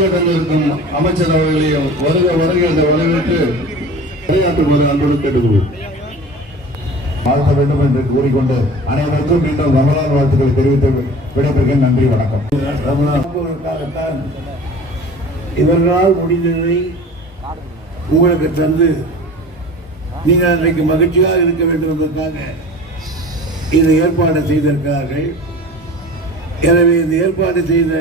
வருகை தந்திருக்கும் அமைச்சர் அவர்களையும் வருக வருகை என்று வரவேற்று உரையாற்றுமாறு அன்போடு கேட்டுக்கொள்வோம். வாழ்த்த வேண்டும் என்று கூறிக்கொண்டு அனைவருக்கும் மீண்டும் ரமலான் வாழ்த்துக்களை தெரிவித்து விடைபெறுகிறேன். நன்றி, வணக்கம். ரமலானுக்காகத்தான் இவர்களால் முடிந்ததை உங்களுக்கு தந்து நீங்கள் அன்றைக்கு மகிழ்ச்சியாக இருக்க வேண்டும் என்பதற்காக இதை ஏற்பாடு செய்திருக்கிறார்கள். எனவே இந்த ஏற்பாடு செய்த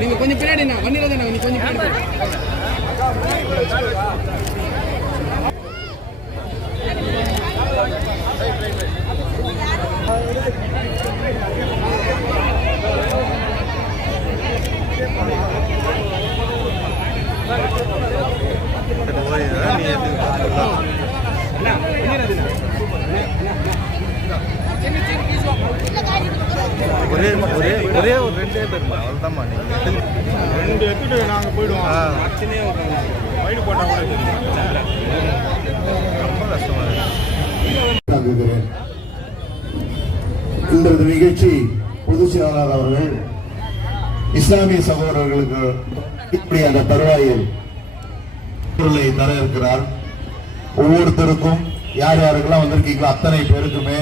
நீங்க கொஞ்சம் பின்னாடி வண்டியில கொஞ்சம் ஒரே ஒரு 2 பேர் அவ்வளோதான். ரெண்டு எடுத்துட்டு நாங்கள் போயிடுவோம். வயிறு போட்டால் கூட ரொம்ப கஷ்டமாக இருக்கு. இந்த நிகழ்ச்சி பொதுச் செயலாளர் அவர்கள் இஸ்லாமிய சகோதரர்களுக்கு இப்படி அந்த தருவாயில் பொருளை தர இருக்கிறார். ஒவ்வொருத்தருக்கும் யார் யாருக்கெல்லாம் வந்திருக்கீங்களோ அத்தனை பேருக்குமே